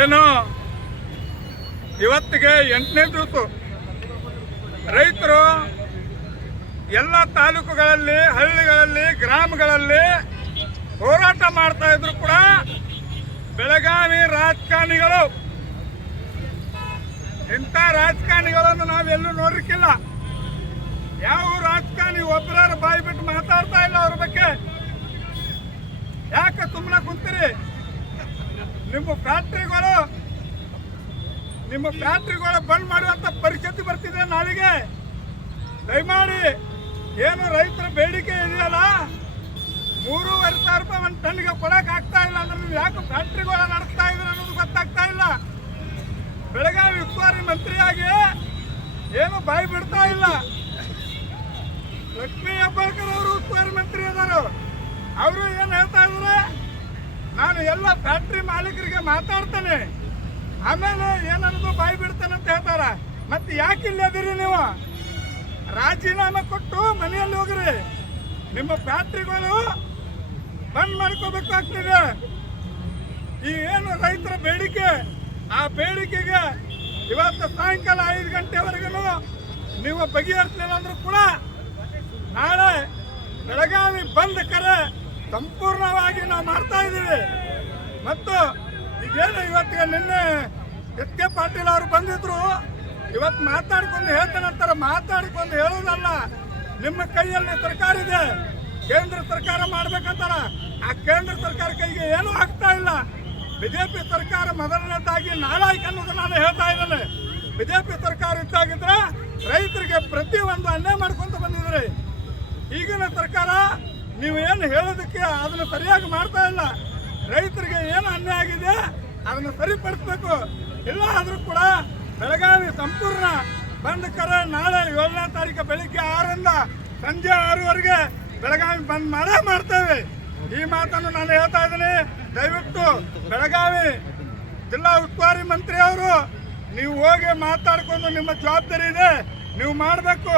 ಏನು ಇವತ್ತಿಗೆ 8ನೇ ದಿವಸ ರೈತರು ಎಲ್ಲ ತಾಲೂಕುಗಳಲ್ಲಿ, ಹಳ್ಳಿಗಳಲ್ಲಿ, ಗ್ರಾಮಗಳಲ್ಲಿ ಹೋರಾಟ ಮಾಡ್ತಾ ಇದ್ರು ಕೂಡ ಬೆಳಗಾವಿ ರಾಜಕಾರಣಿಗಳು, ಇಂಥ ರಾಜಕಾರಣಿಗಳನ್ನು ನಾವೆಲ್ಲೂ ನೋಡ್ಲಿಕ್ಕಿಲ್ಲ. ಯಾವ ರಾಜಕಾರಣಿ ಒಬ್ಬರ ಬಾಯಿ ಬಿಟ್ಟು ಮಾತಾಡ್ತಾ ಇಲ್ಲ ಅವ್ರ ಬಗ್ಗೆ. ಯಾಕೆ ಸುಮ್ಮನೆ ಕುಂತೀರಿ? ನಿಮ್ಮ ಫ್ಯಾಕ್ಟ್ರಿಗಳು ಬಂದ್ ಮಾಡುವಂತ ಪರಿಸ್ಥಿತಿ ಬರ್ತಿದೆ ನಾಳೆಗೆ. ದಯಮಾಡಿ ಏನು ರೈತರ ಬೇಡಿಕೆ ಇದೆಯಲ್ಲ, 3,500 ರೂಪಾಯಿ ಒಂದು ಟನ್ಗೆ ಕೊಡಕ್ ಆಗ್ತಾ ಇಲ್ಲ ಅಂದ್ರೆ ನೀವು ಯಾಕೆ ಫ್ಯಾಕ್ಟ್ರಿಗಳ ನಡೆಸ್ತಾ ಇದ್ರೆ ಅನ್ನೋದು ಗೊತ್ತಾಗ್ತಾ ಇಲ್ಲ. ಬೆಳಗಾವಿ ಉಸ್ತುವಾರಿ ಮಂತ್ರಿಯಾಗಿ ಏನು ಬಾಯಿ ಬಿಡ್ತಾ ಇಲ್ಲ. ಲಕ್ಷ್ಮೀ ಹೆಬ್ಬಾಳ್ಕರ್ ಅವರು ಉಸ್ತುವಾರಿ ಮಂತ್ರಿ ಅದಾರು. ಅವರು ಏನ್ ಹೇಳ್ತಾ ಇದ್ರೆ, ನಾನು ಎಲ್ಲ ಫ್ಯಾಕ್ಟ್ರಿ ಮಾಲೀಕರಿಗೆ ಮಾತಾಡ್ತೇನೆ, ಆಮೇಲೆ ಏನನ್ನೋದು ಬಾಯಿ ಬಿಡ್ತೇನೆ ಅಂತ ಹೇಳ್ತಾರ. ಮತ್ತೆ ಯಾಕೆ ಇಲ್ಲಿ ಅದಿರಿ ನೀವು? ರಾಜೀನಾಮೆ ಕೊಟ್ಟು ಮನೆಯಲ್ಲಿ ಹೋಗ್ರಿ. ನಿಮ್ಮ ಫ್ಯಾಕ್ಟ್ರಿಗಳು ಬಂದ್ ಮಾಡ್ಕೋಬೇಕಾಗ್ತದೆ. ಈ ಏನು ರೈತರ ಬೇಡಿಕೆ, ಆ ಬೇಡಿಕೆಗೆ ಇವತ್ತು ಸಾಯಂಕಾಲ 5 ಗಂಟೆವರೆಗೂ ನೀವು ಬಗೆಹರಿಸಲಿಲ್ಲ ಅಂದ್ರೂ ಕೂಡ ನಾಳೆ ಬೆಳಗಾವಿ ಬಂದ್ ಕರೆ ಸಂಪೂರ್ಣವಾಗಿ ನಾವು ಮಾಡ್ತಾ ಇದ್ದೀವಿ. ಮತ್ತು ಈಗೇನು ಇವತ್ತಿಗೆ ನಿನ್ನೆ ಎಸ್ ಕೆ ಪಾಟೀಲ್ ಅವರು ಬಂದಿದ್ರು, ಇವತ್ತು ಮಾತಾಡ್ಕೊಂಡು ಹೇಳ್ತಾನಂತಾರ. ಮಾತಾಡ್ಕೊಂಡು ಹೇಳೋದಲ್ಲ, ನಿಮ್ಮ ಕೈಯಲ್ಲಿ ಸರ್ಕಾರ ಇದೆ, ಕೇಂದ್ರ ಸರ್ಕಾರ ಮಾಡ್ಬೇಕಂತಾರ. ಆ ಕೇಂದ್ರ ಸರ್ಕಾರ ಕೈಗೆ ಏನೂ ಆಗ್ತಾ ಇಲ್ಲ. ಬಿಜೆಪಿ ಸರ್ಕಾರ ಮೊದಲನೇದಾಗಿ ನಾಲಾಯಕ ಅನ್ನೋದು ನಾನು ಹೇಳ್ತಾ ಇದ್ದೇನೆ. ಬಿಜೆಪಿ ಸರ್ಕಾರ ಇದ್ದಾಗಿದ್ರೆ ರೈತರಿಗೆ ಪ್ರತಿಯೊಂದು ಅನ್ಯಾಯ ಮಾಡ್ಕೊಂತ ಬಂದಿದ್ರಿ. ಈಗಿನ ಸರ್ಕಾರ ನೀವು ಏನು ಹೇಳೋದಕ್ಕೆ ಅದನ್ನ ಸರಿಯಾಗಿ ಮಾಡ್ತಾ ಇಲ್ಲ. ರೈತರಿಗೆ ಏನು ಅನ್ಯಾಯ ಆಗಿದೆ ಅದನ್ನು ಸರಿಪಡಿಸ್ಬೇಕು. ಇಲ್ಲ ಆದ್ರೂ ಕೂಡ ಬೆಳಗಾವಿ ಸಂಪೂರ್ಣ ಬಂದ್ ಕರೆ ನಾಳೆ 7ನೇ ತಾರೀಕು ಬೆಳಿಗ್ಗೆ 6ರಿಂದ ಸಂಜೆ 6ವರೆಗೆ ಬೆಳಗಾವಿ ಬಂದ್ ಮಾಡ್ತೇವೆ. ಈ ಮಾತನ್ನು ನಾನು ಹೇಳ್ತಾ ಇದ್ದೀನಿ. ದಯವಿಟ್ಟು ಬೆಳಗಾವಿ ಜಿಲ್ಲಾ ಉಸ್ತುವಾರಿ ಮಂತ್ರಿ ಅವರು ನೀವು ಹೋಗಿ ಮಾತಾಡ್ಕೊಂಡು, ನಿಮ್ಮ ಜವಾಬ್ದಾರಿ ಇದೆ, ನೀವು ಮಾಡಬೇಕು.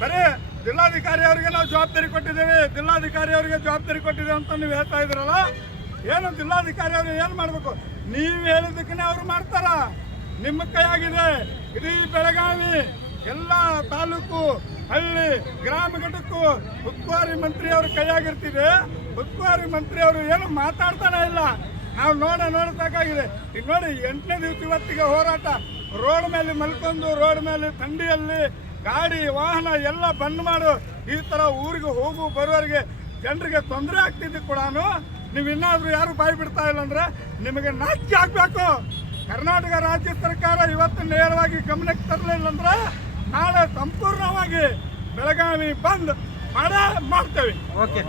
ಬರೀ ಜಿಲ್ಲಾಧಿಕಾರಿ ಅವರಿಗೆ ನಾವು ಜವಾಬ್ದಾರಿ ಕೊಟ್ಟಿದ್ದೇವೆ, ಜಿಲ್ಲಾಧಿಕಾರಿ ಅವರಿಗೆ ಜವಾಬ್ದಾರಿ ಕೊಟ್ಟಿದ್ದೇವೆ ಅಂತ ನೀವು ಹೇಳ್ತಾ ಇದ್ರಲ್ಲ. ಏನು ಜಿಲ್ಲಾಧಿಕಾರಿ ಅವರು ಏನು ಮಾಡಬೇಕು? ನೀವು ಹೇಳಿದ್ದಕ್ಕೇ ಅವರು ಮಾಡ್ತಾರ. ನಿಮ್ಮ ಕೈಯಾಗಿದೆ. ಇಡೀ ಬೆಳಗಾವಿ ಎಲ್ಲ ತಾಲೂಕು, ಹಳ್ಳಿ, ಗ್ರಾಮ ಘಟಕಕ್ಕೂ ಉಸ್ತುವಾರಿ ಮಂತ್ರಿ ಅವ್ರ ಕೈಯಾಗಿರ್ತಿದೆ. ಉಸ್ತುವಾರಿ ಮಂತ್ರಿ ಅವರು ಏನು ಮಾತಾಡ್ತಾನೆ ಇಲ್ಲ. ನಾವು ನೋಡಬೇಕಾಗಿದೆ. ಈಗ ನೋಡಿ 8ನೇ ದಿವಸ ಇವತ್ತಿಗೆ ಹೋರಾಟ. ರೋಡ್ ಮೇಲೆ ಮಲ್ಕೊಂಡು, ರೋಡ್ ಮೇಲೆ ಥಂಡಿಯಲ್ಲಿ ಗಾಡಿ ವಾಹನ ಎಲ್ಲ ಬಂದ್ ಮಾಡು. ಈ ತರ ಊರಿಗೆ ಹೋಗು ಬರುವವರಿಗೆ ಜನರಿಗೆ ತೊಂದರೆ ಆಗ್ತಿದ್ದು ಕೂಡ ನೀವು ಇನ್ನಾದ್ರೂ ಯಾರು ಬಾಯಿ ಬಿಡ್ತಾ ಇಲ್ಲ ಅಂದ್ರೆ ನಿಮಗೆ ನಾಚಿಕೆ ಆಗ್ಬೇಕು. ಕರ್ನಾಟಕ ರಾಜ್ಯ ಸರ್ಕಾರ ಇವತ್ತು ನೇರವಾಗಿ ಗಮನಕ್ಕೆ ತರಲಿಲ್ಲ ಅಂದ್ರೆ ನಾಳೆ ಸಂಪೂರ್ಣವಾಗಿ ಬೆಳಗಾವಿ ಬಂದ್ ಮಾಡ್ತೇವೆ. ಓಕೆ.